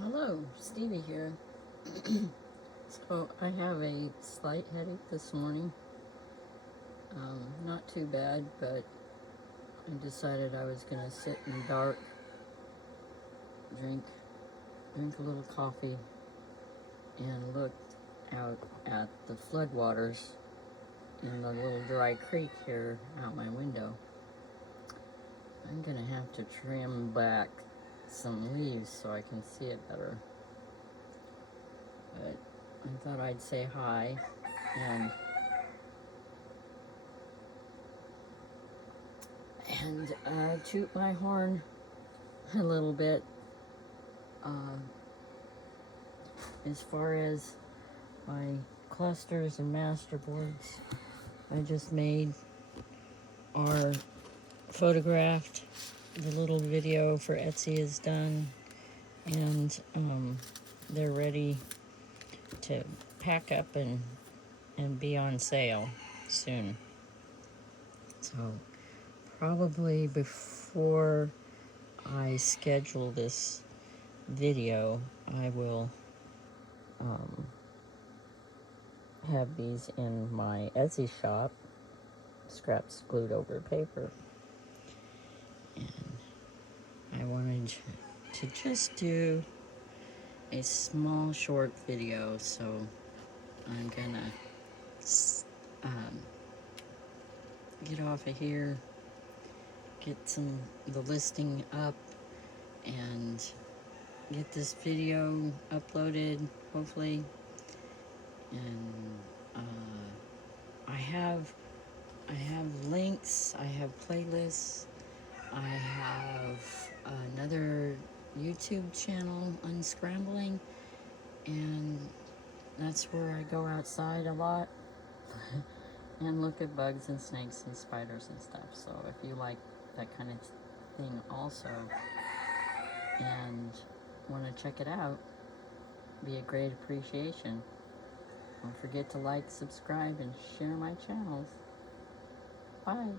Hello, Stevie here. So I have a slight headache this morning. Not too bad, but I decided I was gonna sit in the dark, drink a little coffee, and look out at the floodwaters in the little dry creek here out my window. I'm gonna have to trim back some leaves so I can see it better. But I thought I'd say hi and toot my horn a little bit. As far as my clusters and masterboards I just made are photographed. The little video for Etsy is done, and they're ready to pack up and be on sale soon. So probably before I schedule this video, I will have these in my Etsy shop, ScrapsGluedOverPaper. And I wanted to just do a small short video, so I'm gonna get off of here, get the listing up, and get this video uploaded, hopefully. And I have links, I have playlists, I have another YouTube channel, Unscrambling, and that's where I go outside a lot and look at bugs and snakes and spiders and stuff. So if you like that kind of thing also and want to check it out, be a great appreciation. Don't forget to like, subscribe, and share my channels. Bye.